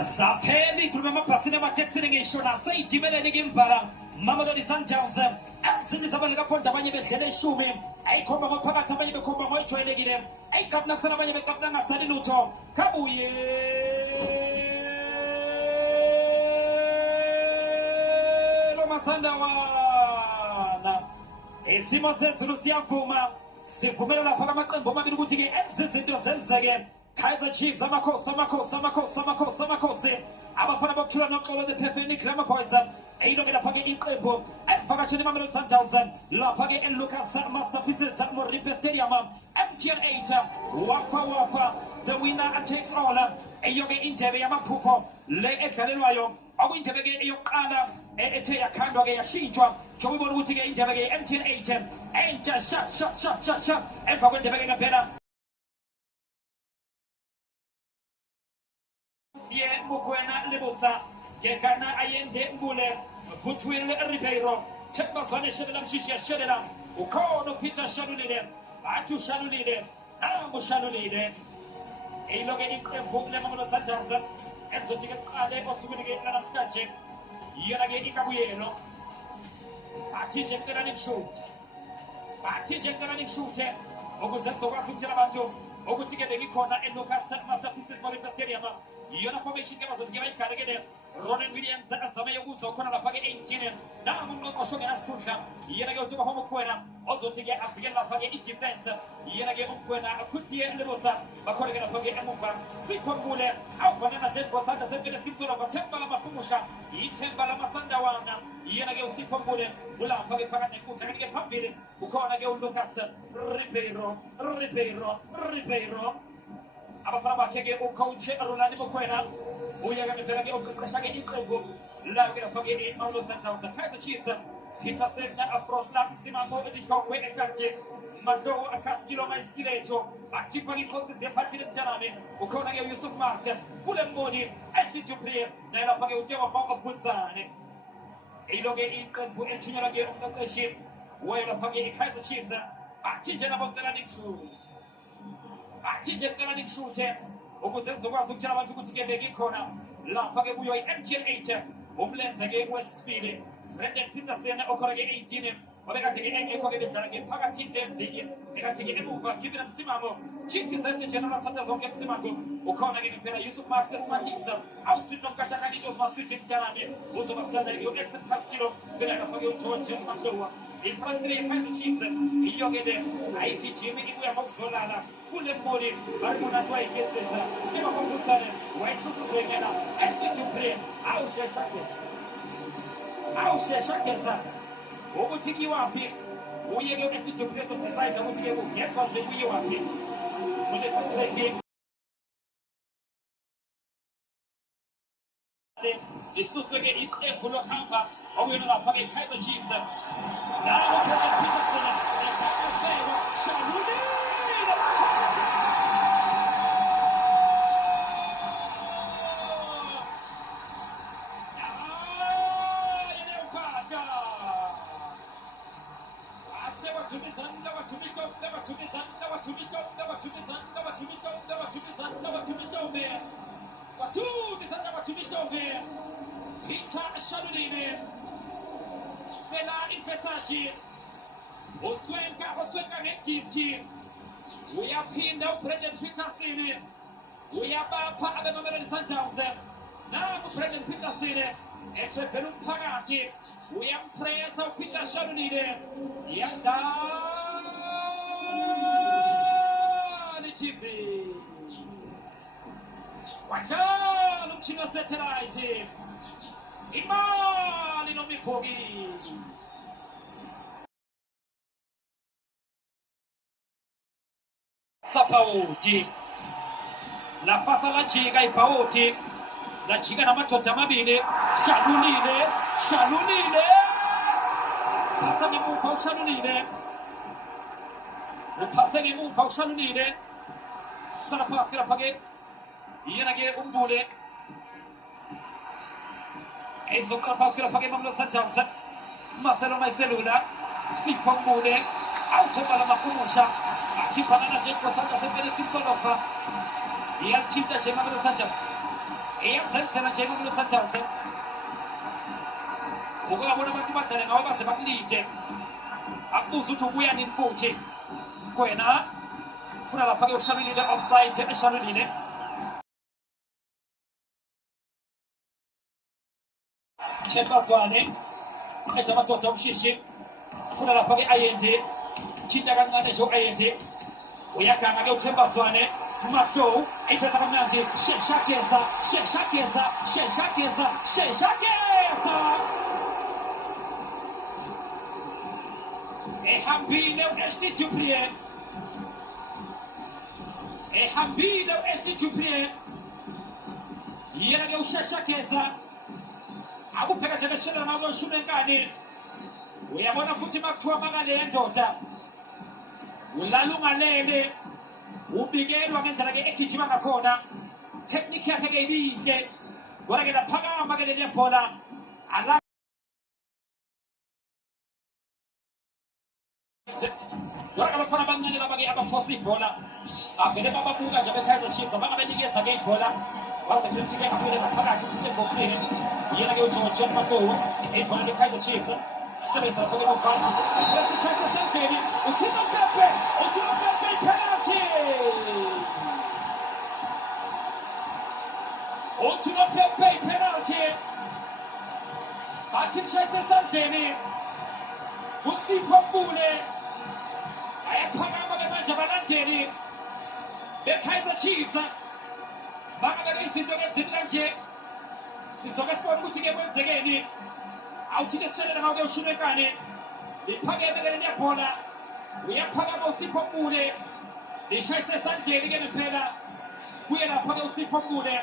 Zapeli kurmama pasine ma texting ngishona sayidibele ngimbala mama lo Sundowns azithi zabale kafonda abanye bedlele ishumi ayikhomba ngophakathi abanye bekhomba ngoyijwayelekile ayikapna kusana abanye bekapna ngasali lutho kabuye lo masandawana isimo sezulu siyavuma sivumela lapha kamaqembu amabili ukuthi ke enze izinto zenzeke Kaizer Chiefs amakhosi abafana bokuthula noxolo the Pepperoni Glamour Boys ayilokela lapha ke iqembu ayivakashela iMamelodi Sundowns lapha ke eLucas Masterpieces Moripe Stadium MTN 8 wafa the winner takes all eyoke indebe yamaphupho le edlalelwayo akuyindebe ke eyokuqala ethe yakhandwa ke yashintshwa njengoba ibona ukuthi ke indebe ke MTN 8 entsha sha emva kwendebe ke ngempela Mukwena Libusa, Gekana Ayende Mbule, Butwil Ribeiro, Chepazone Shedelam Shisha Shedelam, Ukono Peter Shalunide, Atu Shalunide, Amu Shalunide, Eloge Ikrefu Lemon Sundowns, and so ticket Ade Osumige and Tache, Yanage Ikabueno, Ati Jekaranik shoot, Oguzeto Wafucharabato, Ogutika de Gikona and Lucas Masterpieces Moripa Stadium. Yona formation ke mazo dikai karege Ronen Williams asame yuso kona la page 18 na mungo oshoge askunja yena ge utuba homo kwena ozo tige afige la page defense yena ge kwena akutie lebosa bakore la page emupa sikombule au banana despo sanda sebele skitsolo kwa temba la mafumusha itemba la masanda wana yena ge usikombule ula page paka nekuta ge pambile ukona ge Lucas Ribeiro abafana bakhe ucoach Rolani Mokwena uyaga mepelage uqeqeshake iqembu la ke lapha ke iMamelodi Sundowns Kaizer Chiefs Peter Senna Afrosla Simamo Edikongwe ekanje Madlo Castillo Maestrileto atipa ikosi zephathile mjanane ukhona ke Yusuf Martin kule mboni Ashton Dupree na lapha ke utewa bonga Bunzane iloke iqembu ethunyelwa ke umqeqeshi wena lapha ke iKaizer Chiefs athinjena bomntanani kushuthi Atijekana nikushute ukuze uzokwazi ukutshela abantu ukuthi ke bekikhona lapha ke kuyo iMTN 8 umlenze ke wesibili Brendan Peterson okhona ke 18 obekade ke engekho ke bedlala ke phakathi leviki ekade ke emuva kibina msimamo chithi zethu general thatha zonke msimamo ukhona ke phela Yusuf Marcus Matisa awuswitho mkataka nito maswitho mtanane uzobathanda ke uExen Castillo bela lapha ke uGeorge Mahlowa infantry Kaizer Chiefs iyogede ayigijimi ibuya ngokuzolala kule mboni baribona twa igetsenza tema kombutsane wayisuzuzekela Ashton Dupree awushesha keza ukuthi kiwapi uyeke uAshton Dupree so decide ukuthi ke kugezwa nje kuyiwapi manje kwenzeke isusweke iqembu lohamba okuyona lapha ke Kaizer Chiefs nawo Brendan Peterson ekakasbero Shaluni Peter Shalunine Fela Infesachi Oswenga ngetiski uyaphinda uBrendan Peterson uyabapha abeMamelodi Sundowns nangu uBrendan Peterson ethebhela umphakathi uyampressa uPeter Shalunine yadlala iTV wadlala umtshini satellite imali nomiphokisi sapawuti la fasa la jika ipawuti la jika namadoda amabili Shalunine phasa ngemuva uShalunine uphase ngemuva uShalunine sana phakathi lapha ke yena ke umbule ezoqala phakathi lapha ke iMamelodi Sundowns Marcelo Maiselula Sipho Mbule awuthemba la mafumusha Chipana na Jesco Santa Sepele Skipsolofa iyalithinta nje Mamelodi Sundowns, iyasenzela nje Mamelodi Sundowns. Ukubona abantu badlale ngawo baze bakulinde akubuza ukuthi ubuya nini futhi kwena ufuna lapha-ke ushalulile offside eshalulile Chembazwane qeda amadoda umshishi ufuna lapha-ke ayendi thinta kancane nje u-ayendi uyaganga-ke uThembazwane Mahlow ayithesa kamnandi Sheshageza ehambile u-Ashley Dupree yena-ke uSheshageza akubheka nje leshela nawo loshume enkani uyabona futhi makuthiwa makale ndoda ulala ungalele ubikelwa ngendlela-ke egijima ngakhona technique yakhe-ke ibinhle kodwa-ke laphakama-ke leli yebhola kodwa-ke abafana abancane laba-ke abaphosa ibhola avele bababuka nje abe-Kaizer Chiefs abangabenikeza-ke ibhola waze kuthi-ke abuyele ngaphakathi futhi ebhokisini yena-ke uJohn Mahlow ibhola le-Kaizer Chiefs sebenza lapho-ke bokhala athi shayisa esendlini uThino Pepe penalty uThino Pepe penalty bathi shayisa esendlini uSipho Mbule ayaphakama-ke manje abalandeli be-Kaizer Chiefs bangabeke izinto-ke ezini kanje sizoke sibone ukuthi-ke kwenzekeni awuthi-ke sishelela ngawo-ke ushunekane liphakeme-ke leli yebhola uyaphakama uSipho Mbule lishayise esandleni-ke ngempela kuye lapha-ke uSipho Mbule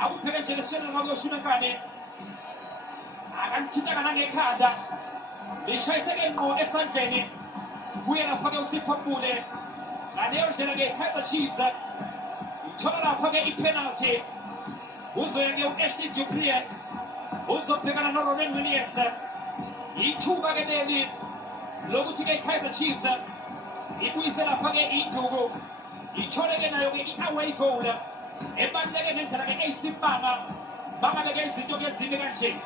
akubheke nje lesishelela ngawo-ke ushunekane akalithintanga nangekhanda lishayise-ke ngqo esandleni kuye lapha-ke uSipho Mbule ngaleyo ndlela-ke iKaizer Chiefs ithola lapha-ke ipenalty uzoya-ke u-Ashley Dupree uzobhekana noRoman Williams ithuba-ke leli lokuthi-ke iKaizer Chiefs ibuyise lapha-ke induku ithole-ke nayo-ke i-away goal ebaluleke nendlela-ke eyisimanga bangabeke izinto-ke ezime kanje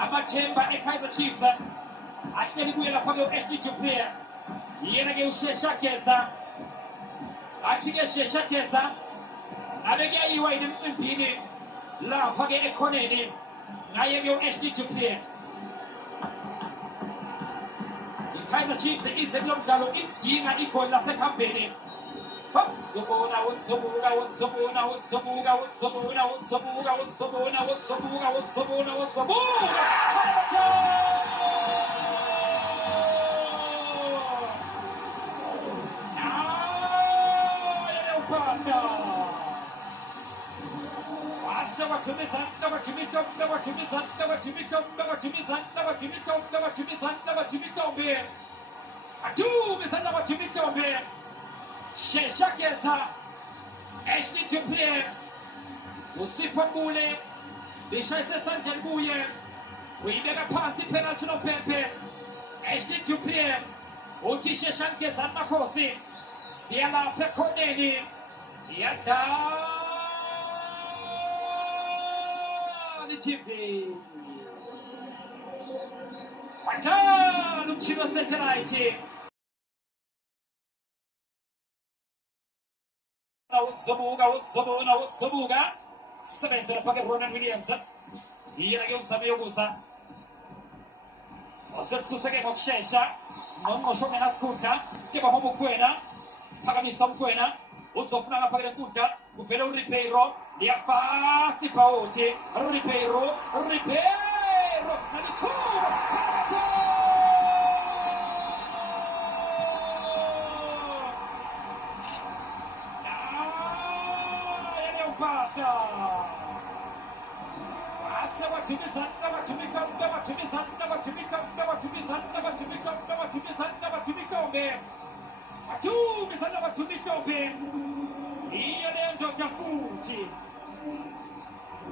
amathemba eKaizer Chiefs ahleli kuye lapha-ke u-Ashley Dupree yena-ke uSheshageza athi-ke Sheshageza ngabe kuyayiwa yini emcimbini lapha-ke ekhoneni ngaye-ke u-Ashley Dupree iKaizer Chiefs ize kulo mdlalo idinga igoli lasekhambeni Sheshageza Ashley Dupree uSipho Mbule lishayise esandleni kuye uyibeka phansi penalty noPepe Ashley Dupree uthi Sheshageza Makhosi siyalapha ekhoneni iyadlala iTV wadlala umshini we-satellite uzobuka sebenza lapha-ke Roman Williams yena-ke uzame yokuza osekususe-ke ngokushesha ngqongqosho ongenasikhundla tebahoma ukwena phakamisa umkwena uzofuna ngapha-ke lenkundla kuvele uRibeiro liyafasi ibhawoti Ribeiro nalithuba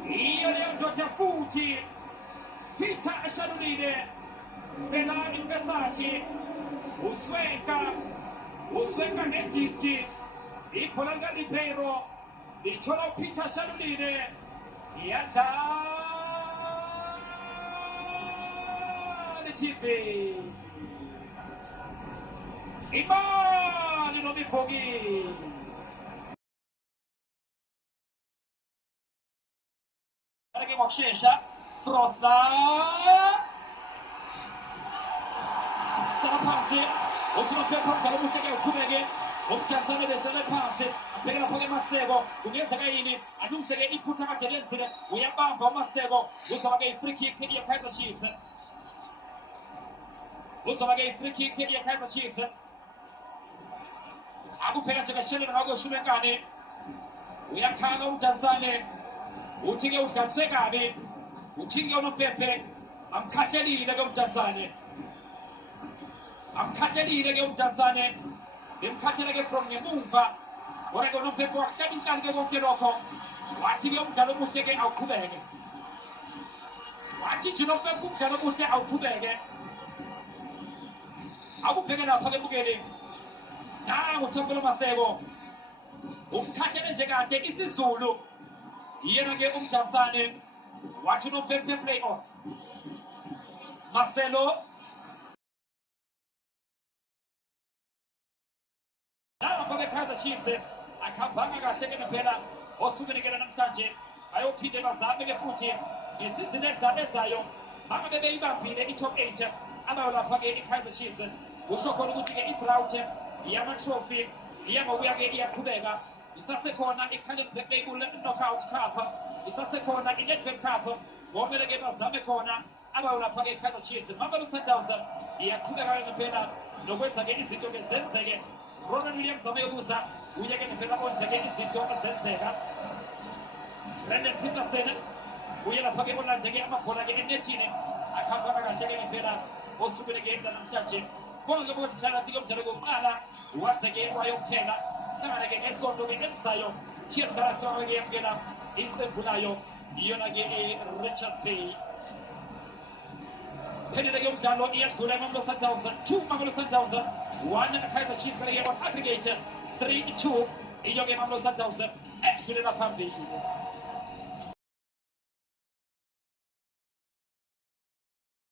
iyo leyo ndoda futhi Peter eshalulile vela Versace uswenka nediski Ipolanga Ribeiro, Ichola Peter Shaluline, Yata the TV. Imani no Mipogis. Again, Mokshesha, Frosla Salapanzi, Ultimo Pepper, Kalamushaka, Kubege, Umkanzame, the Salapanzi, Pegala Pogamasego, Ugezagaini, Adusega, Iputa Makelense, we are bound for Masego, Usamaga free kick, Kedia Kaizer Chiefs. Usamaga free kick, Kedia Kaizer Chiefs. Abu Pegachaka Shelly and Ago Shumekani, we are Kano Tanzania. Utinge ukamsegani, utinge ono pepe, amkateli ilege umtanzane. Amkateli ilege umtanzane. Imkatelege from Nemumva, orege ono pepe wakshadi kange gokeroko. Watinge umkalo musege au kubege. Watinge ono pepe umkalo musege au kubege. Abu pege na page mugeni. Na utambelo masego. Umkatele jegante isi Zulu. Yenage Tanzania, watching on Pepe play on Marcelo. Now for the Kaizer Chiefs, I come back and take a pena or soon again and Sanche. I hope he never saw me put him. Is this in that Zayo? I'm a baby vampire, the top 8. I'm a Lapagay Kaizer Chiefs. We shall go to get it out. Yaman Trophy, Yama Wagay Kubega. Isa sekona ikale pepe ule knockout kapa. Isa sekona inetwe kapa. Ngomele geba zame kona. Aba unapage Kaizer Chiefs. Mamba Sundowns. Ya kugara ngempela. Nokwenza ke izinto bezenzeke. Ronald Williams ameyobuza. Uyeke ngempela onzeke izinto ezenzeka. Brendan Peterson. Uyela page bona njeke amabhola ke enethini. Akhamba kahle ngempela. Osukule ngeza namhlanje. Sibona ke ukuthi dlala tike umdlalo kokuqala. Wazeke wayokuthenga. Singane ke ngesonto ke ensayo Chiefs Galaxy ke yamkela iqembu layo iyona ke Richards Bay phelele ke umdlalo iyadlula eMamlo Sundowns 2 Mamlo Sundowns 1 Kaizer Chiefs ke on aggregate 3-2 iyo ke Mamlo Sundowns edlulela phambili.